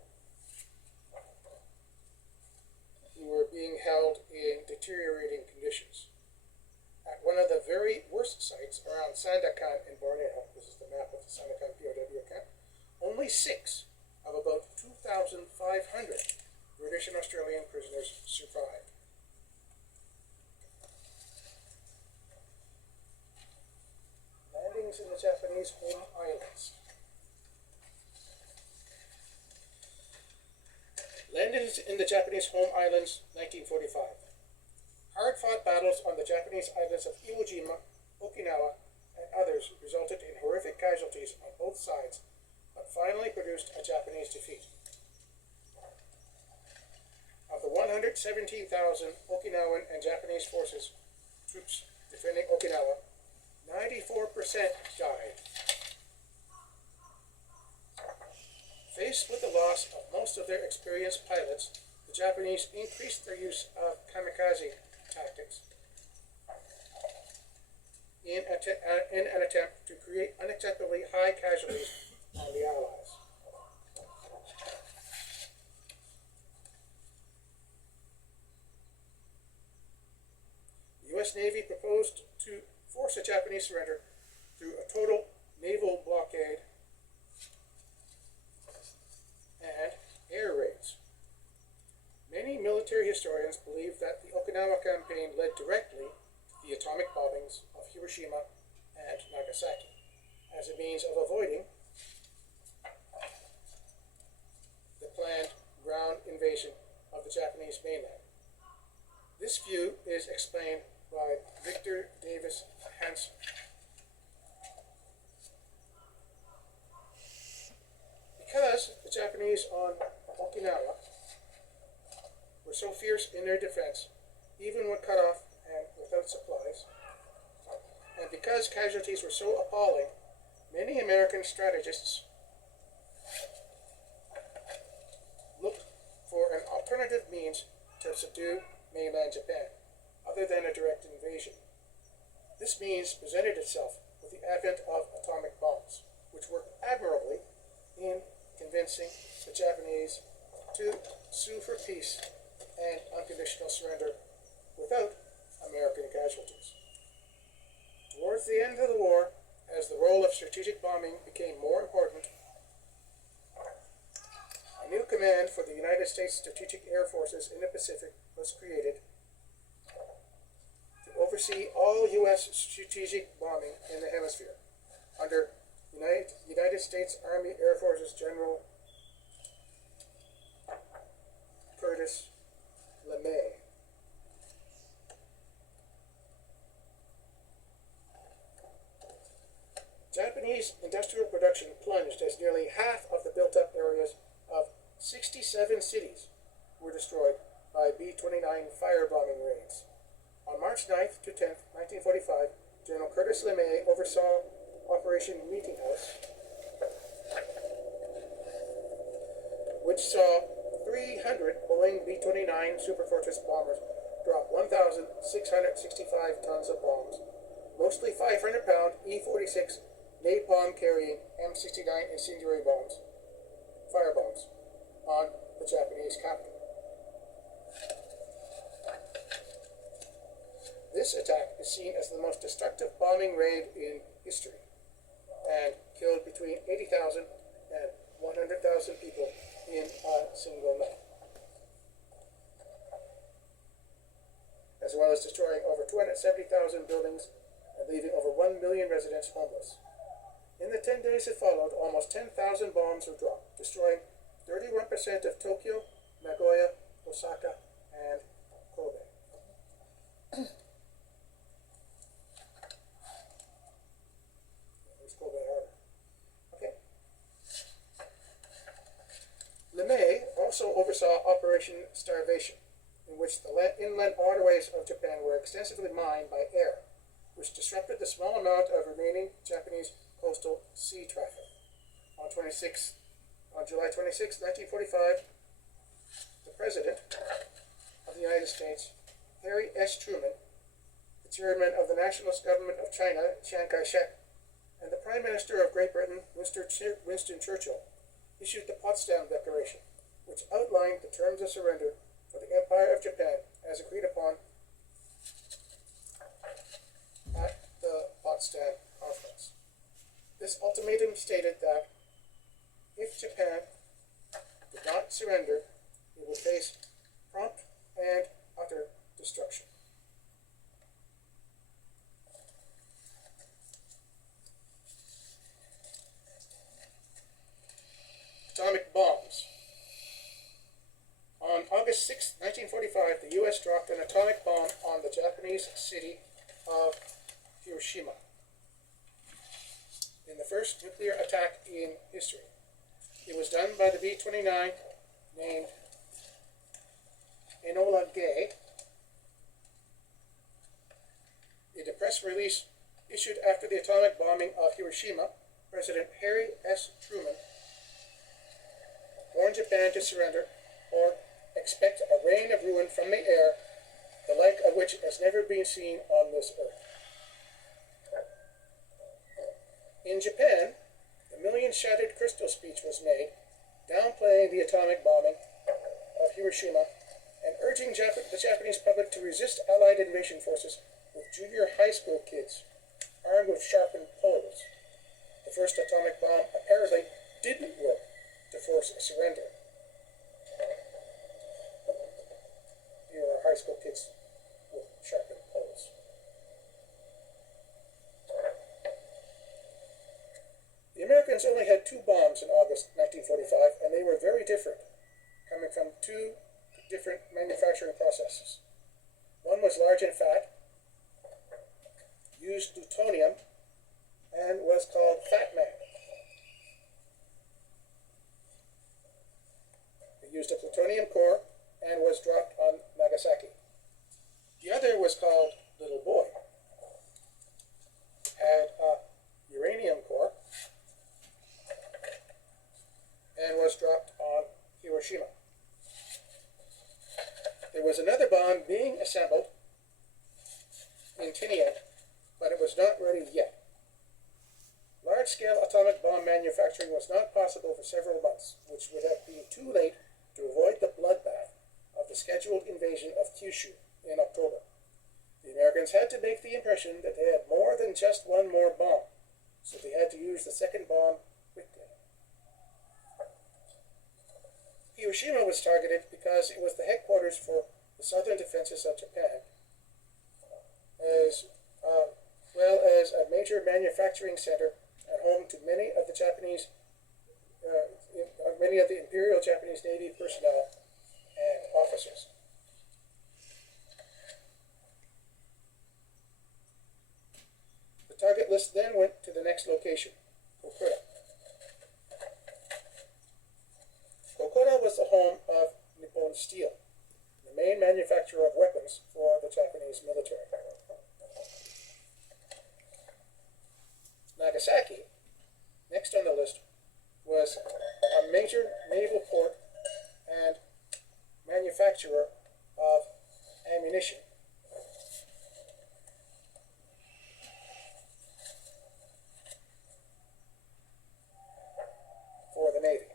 who were being held in deteriorating conditions. At one of the very worst sites around Sandakan in Borneo, this is the map of the Sandakan POW camp, only 6 of about 2,500 British and Australian prisoners survived. Landings in the Japanese home islands. Landings in the Japanese home islands, 1945. Hard-fought battles on the Japanese islands of Iwo Jima, Okinawa, and others resulted in horrific casualties on both sides, but finally produced a Japanese defeat. Of the 117,000 Okinawan and Japanese forces, troops defending Okinawa, 94% died. Faced with the loss of most of their experienced pilots, the Japanese increased their use of kamikaze tactics in an attempt to create unacceptably high casualties on the Allies. The U.S. Navy proposed to force a Japanese surrender through a total naval blockade and air raids. Many military historians believe that the Okinawa campaign led directly to the atomic bombings of Hiroshima and Nagasaki as a means of avoiding the planned ground invasion of the Japanese mainland. This view is explained by Victor Davis Hanson. Because the Japanese on Okinawa were so fierce in their defense, even when cut off and without supplies, and because casualties were so appalling, many American strategists looked for an alternative means to subdue mainland Japan, other than a direct invasion. This means presented itself with the advent of atomic bombs, which worked admirably in convincing the Japanese to sue for peace and unconditional surrender without American casualties. Towards the end of the war, as the role of strategic bombing became more important, a new command for the United States Strategic Air Forces in the Pacific was created to oversee all U.S. strategic bombing in the hemisphere under United States Army Air Forces General Curtis LeMay. Japanese industrial production plunged as nearly half of the built-up areas of 67 cities were destroyed by B-29 firebombing raids. On March 9th to 10th, 1945, General Curtis LeMay oversaw Operation Meeting House, which saw 300 Boeing B-29 Superfortress bombers drop 1,665 tons of bombs, mostly 500-pound E-46 napalm-carrying M69 incendiary bombs, firebombs, on the Japanese capital. This attack is seen as the most destructive bombing raid in history and killed between 80,000 and 100,000 people in a single night, as well as destroying over 270,000 buildings and leaving over 1 million residents homeless. In the 10 days that followed, almost 10,000 bombs were dropped, destroying 31% of Tokyo, Nagoya, Osaka, and Kobe. There's Kobe Harbor. Okay. LeMay also oversaw Operation Starvation, in which the inland waterways of Japan were extensively mined by air, which disrupted the small amount of remaining Japanese coastal sea traffic. On July 26, 1945, the President of the United States, Harry S. Truman, the Chairman of the Nationalist Government of China, Chiang Kai-shek, and the Prime Minister of Great Britain, Winston Churchill, issued the Potsdam Declaration, which outlined the terms of surrender for the Empire of Japan as agreed upon at the Potsdam Conference. This ultimatum stated that if Japan did not surrender, it would face prompt and utter destruction. Atomic bombs. On August 6, 1945, the U.S. dropped an atomic bomb on the Japanese city of Hiroshima, in the first nuclear attack in history. It was done by the B-29 named Enola Gay. In a press release issued after the atomic bombing of Hiroshima, President Harry S. Truman warned Japan to surrender or expect a rain of ruin from the air, the like of which has never been seen on this earth. In Japan, the million-shattered crystal speech was made, downplaying the atomic bombing of Hiroshima and urging the Japanese public to resist Allied invasion forces with junior high school kids armed with sharpened poles. The first atomic bomb apparently didn't work to force a surrender. Here are high school kids with sharpened poles. The Americans only had 2 bombs in August 1945, and they were very different, coming from 2 different manufacturing processes. One was large and fat, used plutonium, and was called Fat Man. It used a plutonium core and was dropped on Nagasaki. The other was called Little Boy. It had a uranium core and was dropped on Hiroshima. There was another bomb being assembled in Tinian, but it was not ready yet. Large-scale atomic bomb manufacturing was not possible for several months, which would have been too late to avoid the bloodbath of the scheduled invasion of Kyushu in October. The Americans had to make the impression that they had more than just one more bomb, so they had to use the second bomb quickly. Hiroshima was targeted because it was the headquarters for the southern defenses of Japan, as well as a major manufacturing center and home to many of the Imperial Japanese Navy personnel and officers. The target list then went to the next location, Kokura. Kokura was the home of Nippon Steel, the main manufacturer of weapons for the Japanese military. Nagasaki, next on the list, was a major naval port and manufacturer of ammunition. For the Navy.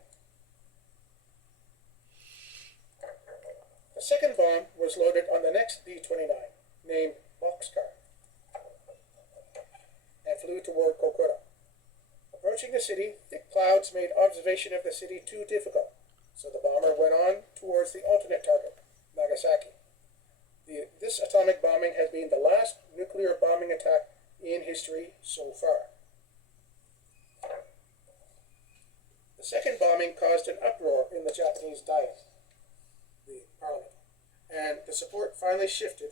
The second bomb was loaded on the next B-29, named Boxcar, and flew toward Kokura. Approaching the city, thick clouds made observation of the city too difficult, so the bomber went on towards the alternate target, Nagasaki. This atomic bombing has been the last nuclear bombing attack in history so far. The second bombing caused an uproar in the Japanese Diet, the parliament, and the support finally shifted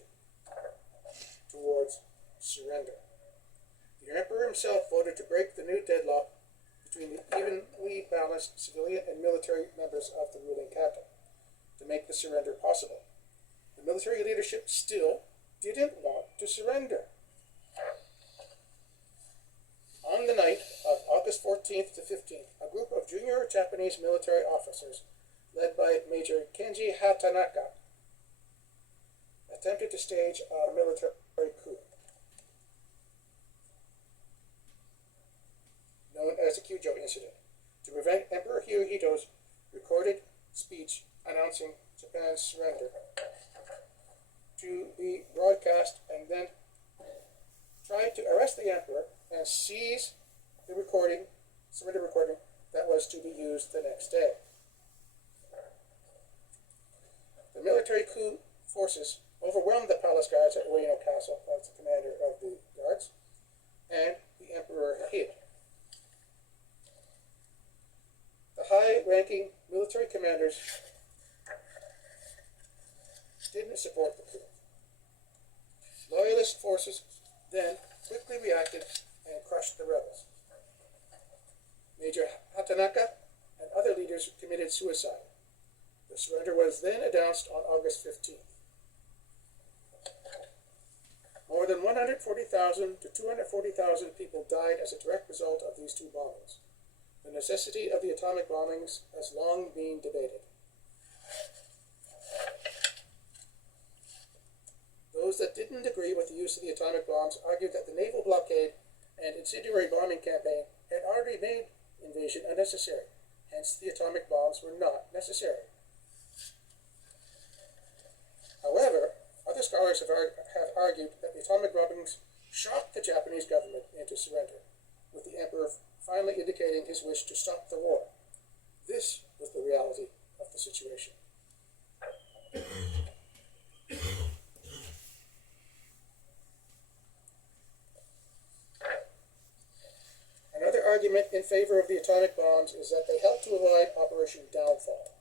towards surrender. The emperor himself voted to break the new deadlock between the evenly balanced civilian and military members of the ruling cabinet to make the surrender possible. the military leadership still didn't want to surrender. On the night of August 14th to 15th, a group of junior Japanese military officers, led by Major Kenji Hatanaka, attempted to stage a military coup, known as the Kyujo Incident, to prevent Emperor Hirohito's recorded speech announcing Japan's surrender to be broadcast, and then tried to arrest the emperor and seize the surrender recording that was to be used the next day. The military coup forces overwhelmed the palace guards at Hirado Castle, that's the commander of the guards, and the emperor hid. The high-ranking military commanders didn't support the coup. Loyalist forces then quickly reacted and crushed the rebels. Major Hatanaka and other leaders committed suicide. The surrender was then announced on August 15th. More than 140,000 to 240,000 people died as a direct result of these two bombings. The necessity of the atomic bombings has long been debated. Those that didn't agree with the use of the atomic bombs argued that the naval blockade and incendiary bombing campaign had already made invasion unnecessary, hence the atomic bombs were not necessary. However, other scholars have argued that the atomic bombings shocked the Japanese government into surrender, with the emperor finally indicating his wish to stop the war. This was the reality of the situation. Another argument in favor of the atomic bombs is that they helped to avoid Operation Downfall,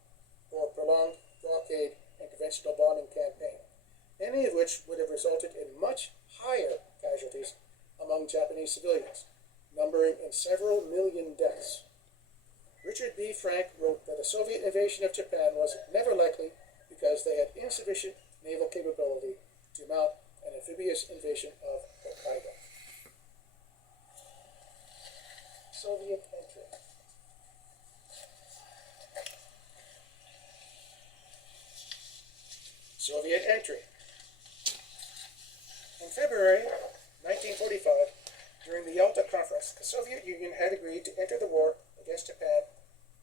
or prolonged blockade and conventional bombing campaign, any of which would have resulted in much higher casualties among Japanese civilians, numbering in several million deaths. Richard B. Frank wrote that a Soviet invasion of Japan was never likely because they had insufficient naval capability to mount an amphibious invasion of Hokkaido. Soviet entry. Soviet entry. In February 1945, during the Yalta Conference, the Soviet Union had agreed to enter the war against Japan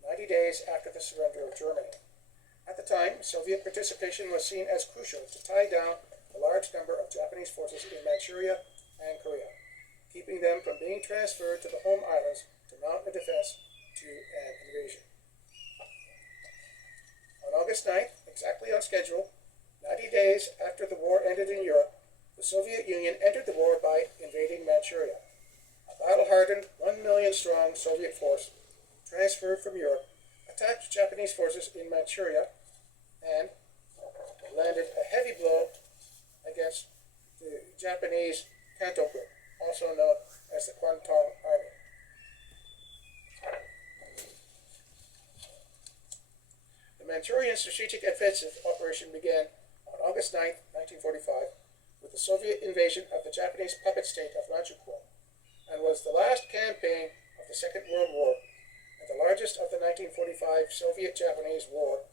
90 days after the surrender of Germany. At the time, Soviet participation was seen as crucial to tie down a large number of Japanese forces in Manchuria and Korea, keeping them from being transferred to the home islands to mount a defense to an invasion. On August 9th, exactly on schedule, 90 days after the war ended in Europe, the Soviet Union entered the war by invading Manchuria. A battle-hardened, 1 million strong Soviet force, transferred from Europe, attacked Japanese forces in Manchuria and landed a heavy blow against the Japanese Kanto Group, also known as the Kwantung Army. The Manchurian Strategic Offensive operation began on August 9, 1945, with the Soviet invasion of the Japanese puppet state of Manchukuo, and was the last campaign of the Second World War and the largest of the 1945 Soviet-Japanese War,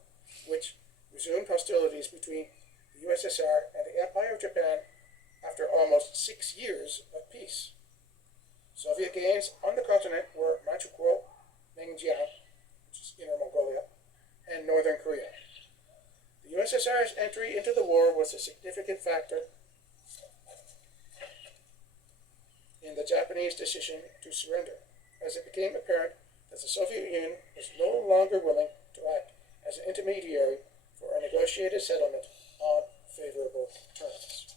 which resumed hostilities between the USSR and the Empire of Japan after almost 6 years of peace. Soviet gains on the continent were Manchukuo, Ningjiang, which is Inner Mongolia, and Northern Korea. The USSR's entry into the war was a significant factor in the Japanese decision to surrender, as it became apparent that the Soviet Union was no longer willing to act as an intermediary for a negotiated settlement on favorable terms.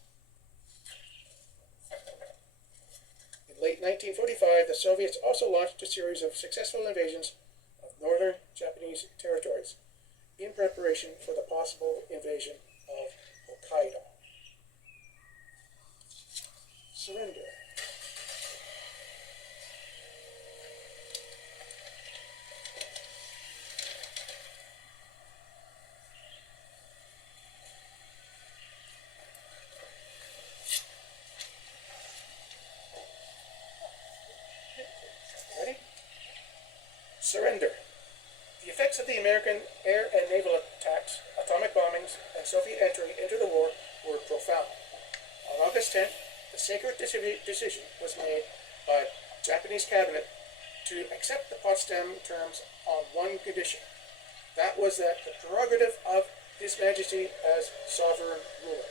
In late 1945, the Soviets also launched a series of successful invasions of northern Japanese territories in preparation for the possible invasion of Hokkaido. Surrender. After the American air and naval attacks, atomic bombings, and Soviet entry into the war were profound. On August 10th, the sacred decision was made by Japanese cabinet to accept the Potsdam terms on one condition. That was that the prerogative of His Majesty as sovereign ruler.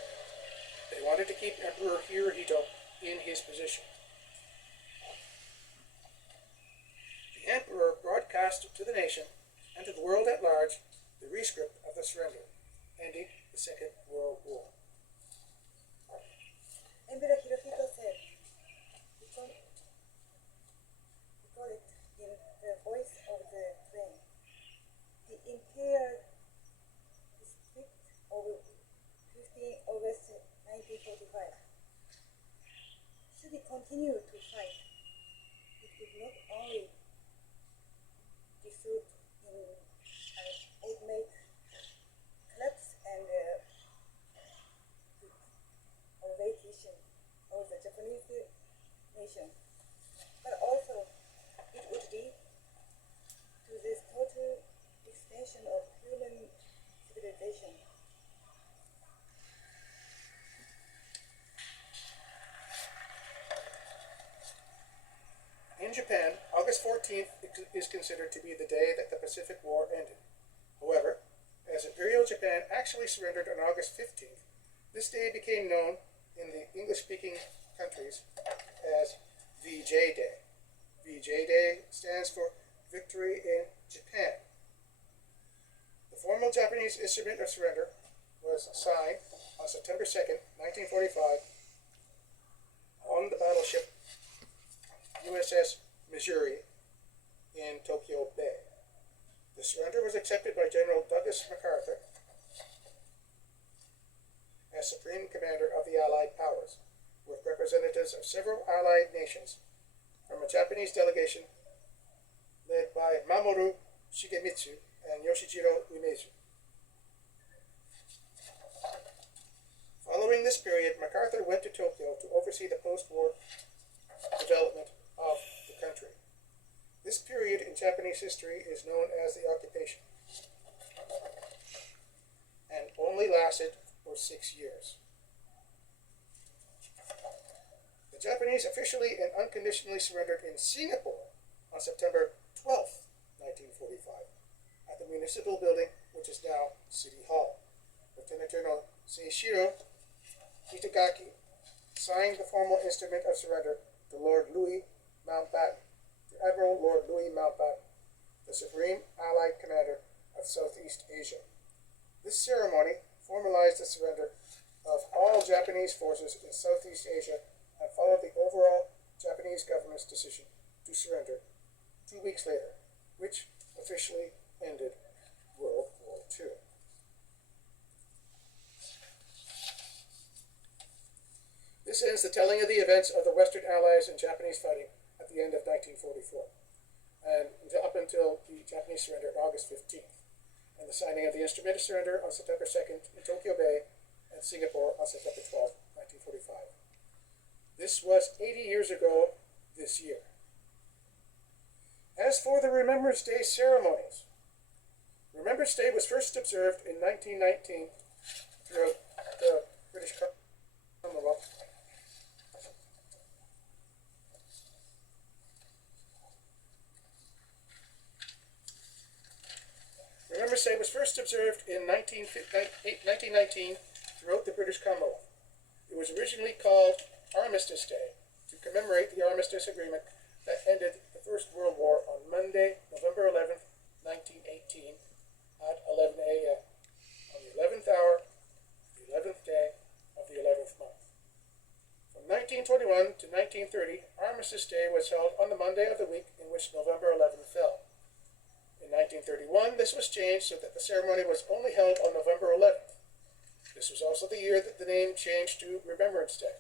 They wanted to keep Emperor Hirohito in his position. The Emperor broadcast to the nation and to the world at large the rescript of the surrender, ending the Second World War. Emperor Hirohito said, recorded in the voice of the train, the imperial district of 15 August 1945. Should we continue to fight, it would not only result in an ultimate collapse and elevation of the Japanese nation, but also it would lead to this total extension of human civilization. In Japan, August 14th is considered to be the day that the Pacific War ended. However, as Imperial Japan actually surrendered on August 15th, this day became known in the English-speaking countries as VJ Day. VJ Day stands for Victory in Japan. The formal Japanese instrument of surrender was signed on September 2nd, 1945 on the battleship USS Missouri in Tokyo Bay. The surrender was accepted by General Douglas MacArthur as Supreme Commander of the Allied Powers, with representatives of several Allied nations from a Japanese delegation led by Mamoru Shigemitsu and Yoshijiro Umezu. Following this period, MacArthur went to Tokyo to oversee the post-war development of the country. This period in Japanese history is known as the occupation and only lasted for 6 years. The Japanese officially and unconditionally surrendered in Singapore on September 12th, 1945, at the municipal building, which is now City Hall. Lieutenant Colonel Seishiro Itagaki signed the formal instrument of surrender to Lord Louis Mountbatten, to Admiral Lord Louis Mountbatten, the Supreme Allied Commander of Southeast Asia. This ceremony formalized the surrender of all Japanese forces in Southeast Asia and followed the overall Japanese government's decision to surrender 2 weeks later, which officially ended World War II. This ends the telling of the events of the Western Allies and Japanese fighting at the end of 1944, and up until the Japanese surrender on August 15th, and the signing of the instrument of surrender on September 2nd in Tokyo Bay and Singapore on September 12th, 1945. This was 80 years ago this year. As for the Remembrance Day ceremonies, Remembrance Day was first observed in 1919 throughout the British Commonwealth. Remembrance Day was first observed in 1919 throughout the British Commonwealth. It was originally called Armistice Day to commemorate the Armistice Agreement that ended the First World War on Monday, November 11th, 1918 at 11 a.m. on the 11th hour, the 11th day of the 11th month. From 1921 to 1930, Armistice Day was held on the Monday of the week in which November 11th fell. In 1931, this was changed so that the ceremony was only held on November 11th. This was also the year that the name changed to Remembrance Day.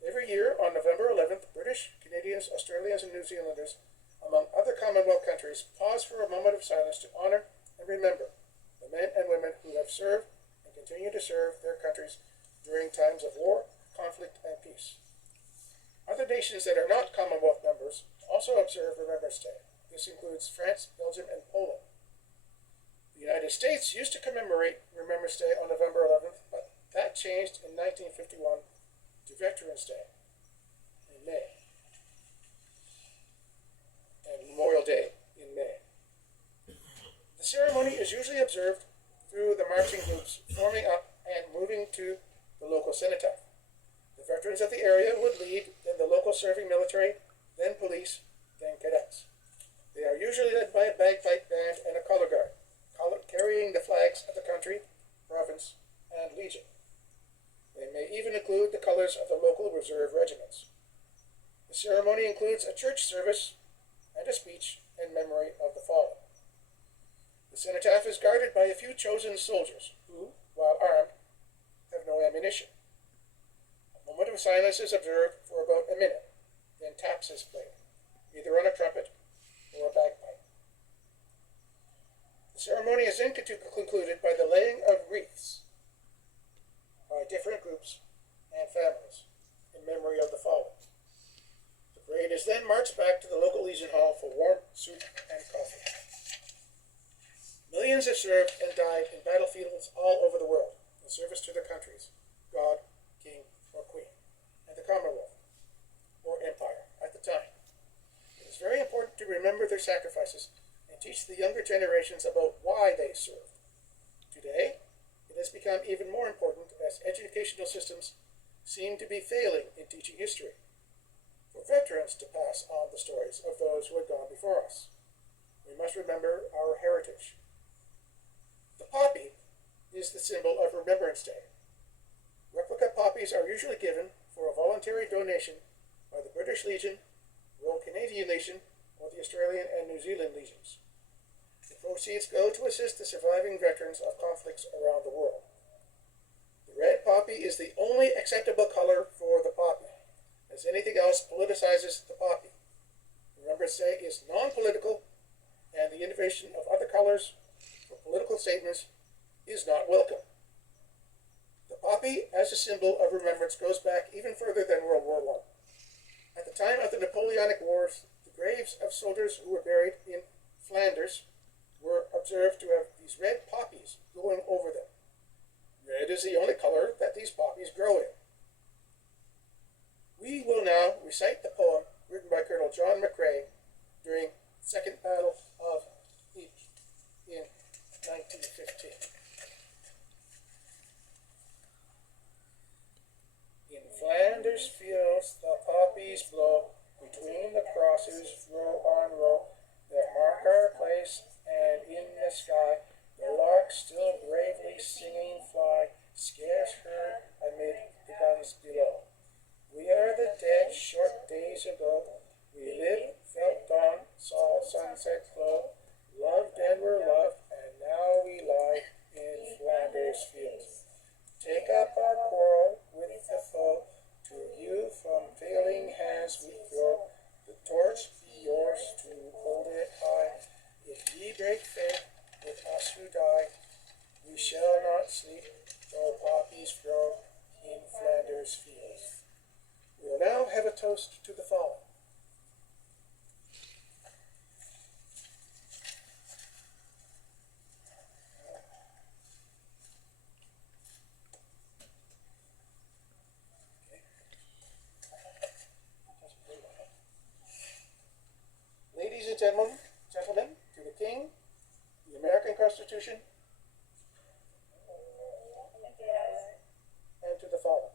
Every year on November 11th, British, Canadians, Australians, and New Zealanders, among other Commonwealth countries, pause for a moment of silence to honor and remember the men and women who have served and continue to serve their countries during times of war, conflict, and peace. Other nations that are not Commonwealth members also observe Remembrance Day. This includes France, Belgium, and Poland. United States used to commemorate Remembrance Day on November 11th, but that changed in 1951 to Veterans Day in May, and Memorial Day in May. The ceremony is usually observed through the marching groups forming up and moving to the local cenotaph. The veterans of the area would lead, then the local serving military, then police, then cadets. They are usually led by a bagpipe band and a color guard, carrying the flags of the country, province, and legion. They may even include the colors of the local reserve regiments. The ceremony includes a church service and a speech in memory of the fallen. The cenotaph is guarded by a few chosen soldiers who, while armed, have no ammunition. A moment of silence is observed for about a minute, then taps is played, either on a trumpet or a bagpipe. The ceremony is then concluded by the laying of wreaths by different groups and families in memory of the fallen. The parade is then marched back to the local Legion Hall for warm soup and coffee. Millions have served and died in battlefields all over the world in service to their countries, God, King, or Queen, and the Commonwealth, or Empire at the time. It is very important to remember their sacrifices and teach the younger generations about why they served. Today, it has become even more important as educational systems seem to be failing in teaching history. For veterans to pass on the stories of those who had gone before us, we must remember our heritage. The poppy is the symbol of Remembrance Day. Replica poppies are usually given for a voluntary donation by the British Legion, Royal Canadian Legion, or the Australian and New Zealand Legions. The proceeds go to assist the surviving veterans of conflicts around the world. The red poppy is the only acceptable color for the poppy, as anything else politicizes the poppy. Remembrance Day is non-political, and the innovation of other colors for political statements is not welcome. The poppy, as a symbol of remembrance, goes back even further than World War I. At the time of the Napoleonic Wars, the graves of soldiers who were buried in Flanders were observed to have these red poppies growing over them. Red is the only color that these poppies grow in. We will now recite the poem written by Colonel John McCrae during the Second Battle of Ypres in 1915. In Flanders fields the poppies blow, between the crosses row on row, that mark our place, and in the sky the larks still bravely singing fly, scarce heard amid the guns below. We are the dead short days ago, we lived, felt dawn, saw sunset glow, loved and were loved, and now we lie in Flanders fields. Take up our quarrel with the foe, to you from failing hands we throw, the torch be yours to hold it high. If ye break faith with us who die, we shall not sleep, though poppies grow in Flanders fields. We will now have a toast to the fallen. Ladies and gentlemen, to the King, the American Constitution, and to the fallen.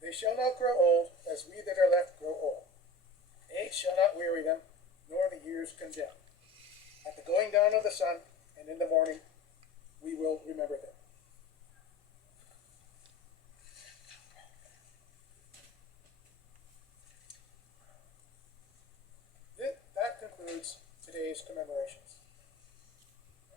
They shall not grow old, as we that are left grow old. Age shall not weary them, nor the years condemn. At the going down of the sun, and in the morning, we will remember them. That concludes today's commemorations.